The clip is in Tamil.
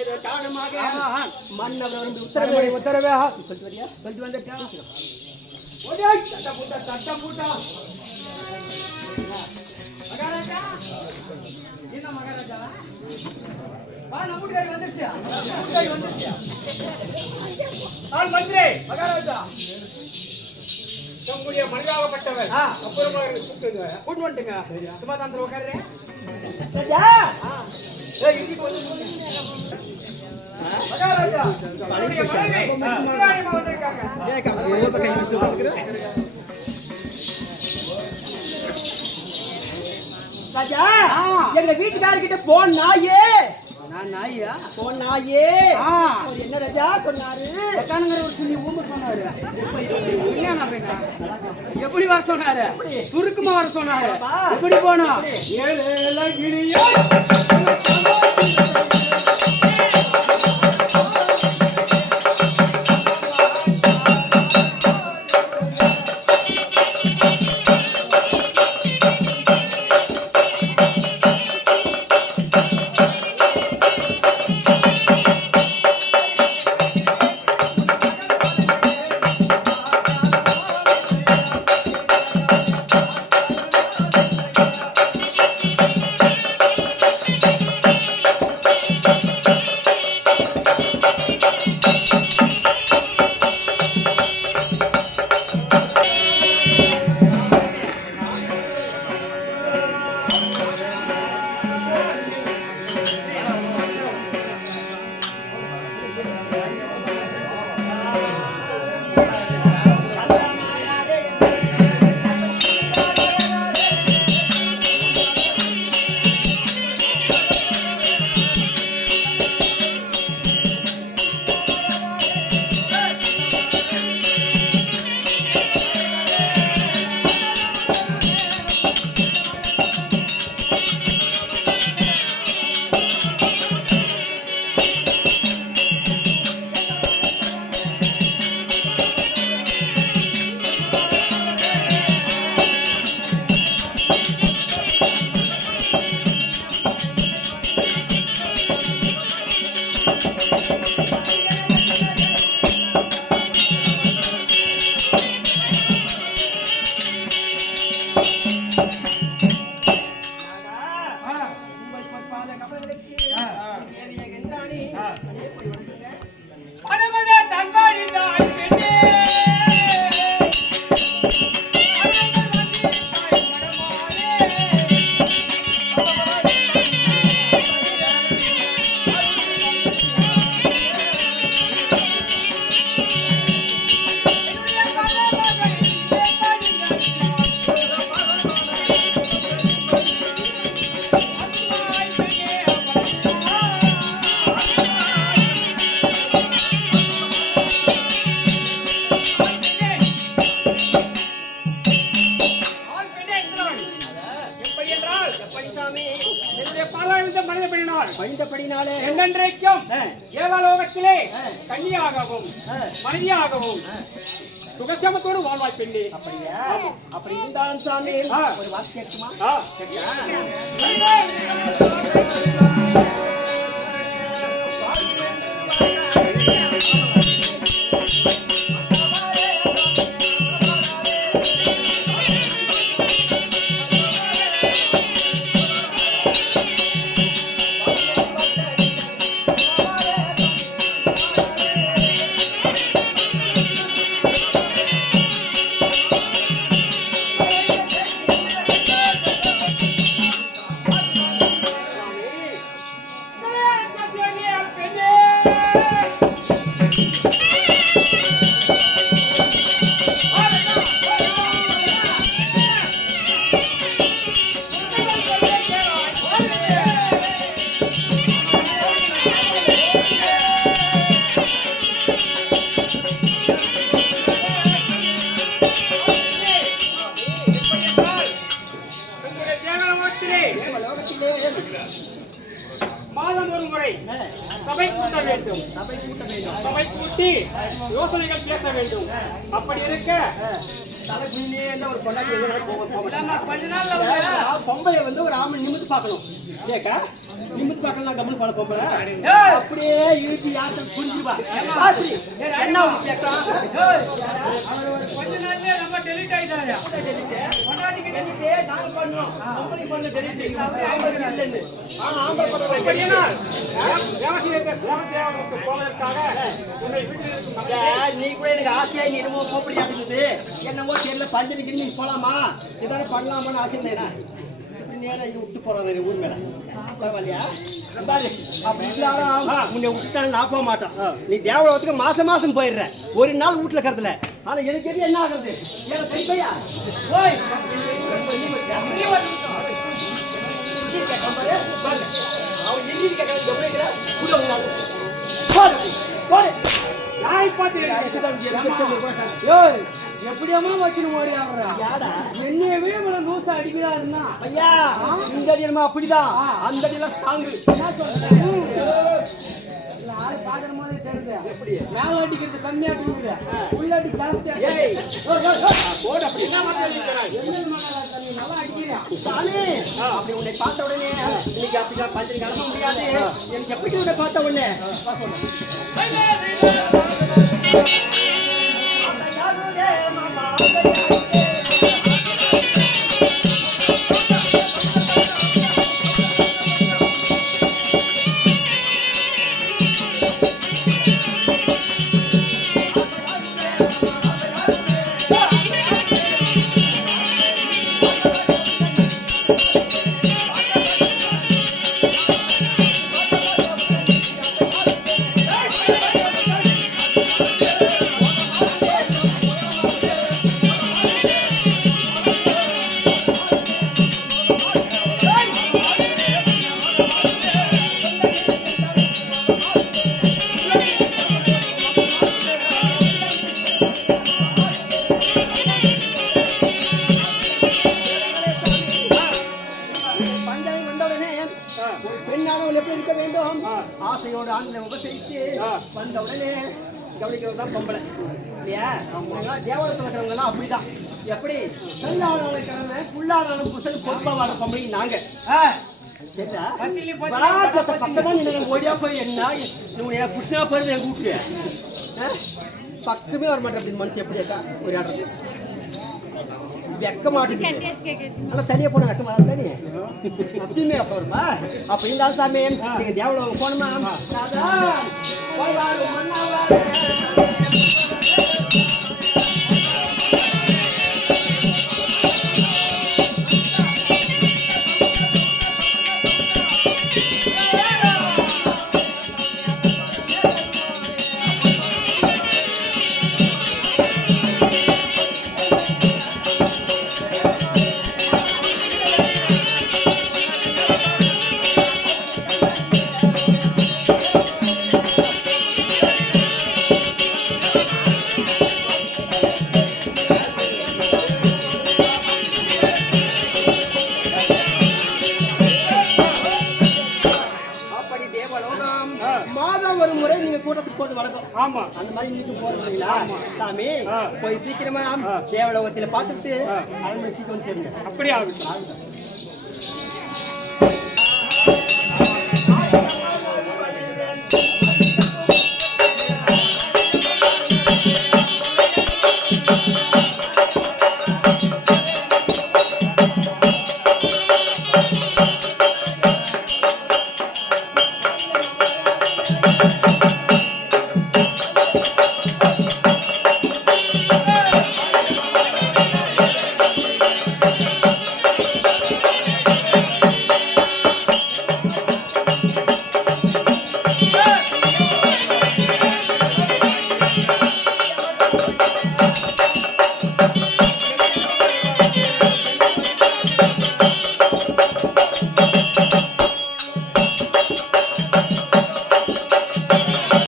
ஏதோ காரணமாக மன்னவர் உத்தரவே சொல்லிட்டு வரியா? சொல்லிட்டு வந்துட்டா தட்ட பூட்டா மகாராஜா. என்ன மகாராஜா வந்துருச்சியா? மந்திரி மகாராஜா நம்முடைய மனிதாகப்பட்டவர் அப்புறமா கூட்டு வந்துட்டுங்க. சும்மா தான் உட்காருறேன். மகாராஜா ராஜா எங்க வீட்டுக்காரர்கிட்ட போன் நாயே. நான் நாயா? போன் நாயே. என்ன ராஜா சொன்னாரு? சொல்லி ஊம்ப சொன்னாரு. எப்படி வர சொன்னாரு? சுருக்கமா வர சொன்னாரு. எப்படி போனா? என்னென்றைக்கும் ஏவலோகத்திலே கன்னியாகவும் மனைவியாகவும் சுகசமத்தோடு வாழ்வாய் பெண்ணே. அப்படியா? அப்படி இருந்தாலும் சாமி ஒரு வாக்கு கேட்குமா? மாதம் ஒரு முறை சபை கூட்ட வேண்டும். சபை கூட்டி யோசனைகள் பேச வேண்டும். அப்படி இருக்க ஒரு பொம்பளை வந்து ஒரு ஆமன் நிமிந்து பார்க்கணும். நிமித்து பார்க்கலாம் கம்மன் பழ பொம்பளை அப்படியே இழுத்து யார்கிட்ட புரிஞ்சுப்பா என்ன கொஞ்ச நாள்லயே நம்ம டெலிட் ஆயிட்டாயா நாங்க பண்ணுவோம் கம்பெனி பண்ண டெலிட் நீ கூட எனக்கு ஆசையா நீ என்னமோ கோப்படி இருந்தது என்னமோ தெரியல பஞ்சலி கிரி போலாமா இதான பண்ணலாமான்னு ஆசை இல்லையா நேரா விட்டு போறாரு ஊர் மேல பரவாயில்லையா அப்படி இல்லாலும் உன்னை விட்டுட்டாலும் நான் போக மாட்டான் நீ தேவலோகத்துக்கு மாசம் மாசம் போயிடுற ஒரு நாள் வீட்டுல இருக்கிறதுல ஆனா எனக்கு எது என்ன ஆகுறது பையா எப்படியாமா வச்சுன்னு ஓடியாடுறா என்னையவே இவ்வளவு லூசா அடிக்கிறாருன்னா ஐயா இந்த அடிமா அப்படிதான் அந்த அடியெல்லாம் ஸ்ட்ராங்கு என்ன சொல்றேன் ஆள் பாக்குற மாதிரி தெரியுது மேல அடிக்கிறது கம்மியா இருக்குது உள்ளாடி ஜாஸ்தியா போடு அப்படி என்ன நல்லா அடிக்கிறா அப்படி உன்னை பார்த்த உடனே இன்னைக்கு அப்படிதான் பஞ்சு கிளம்ப முடியாது எனக்கு எப்படி உன்னை பார்த்த உடனே ஆசையோடு ஆண்களை உபசரித்து வந்த உடனே கவனிக்கிறது தான் பொம்பளை இல்லையா தேவாலயத்தில் இருக்கிறவங்க எல்லாம் அப்படிதான் எப்படி கல்லாளர் கிழமை புல்லாளர் புசல் பொறுப்பாவாட பொம்பளை நாங்க பக்கம்தான் ஓடியா போய் என்ன புஷ்ணா போய் என் கூப்பிட்டு பக்கமே வர மாட்டேன் அப்படின்னு மனசு எப்படி இருக்கா ஒரு இடம் வெக்க மாட்டேங்குது ஆனா தனியா போன வெக்க மாட்டா தானே அதுவுமே அப்ப வருமா அப்ப இருந்தாலும் சாமி நீங்க தேவலோகம் போனோமா மாதம் ஒரு முறை நீங்க கூட்டத்துக்கு போறது வழக்கம். ஆமா, அந்த மாதிரி நீங்க போறீங்களா சாமி? போய் சீக்கிரமா தேவலோகத்துல பாத்துட்டு அரண்மனை சீக்கிரம் சேருங்க. அப்படியே ஆகும்.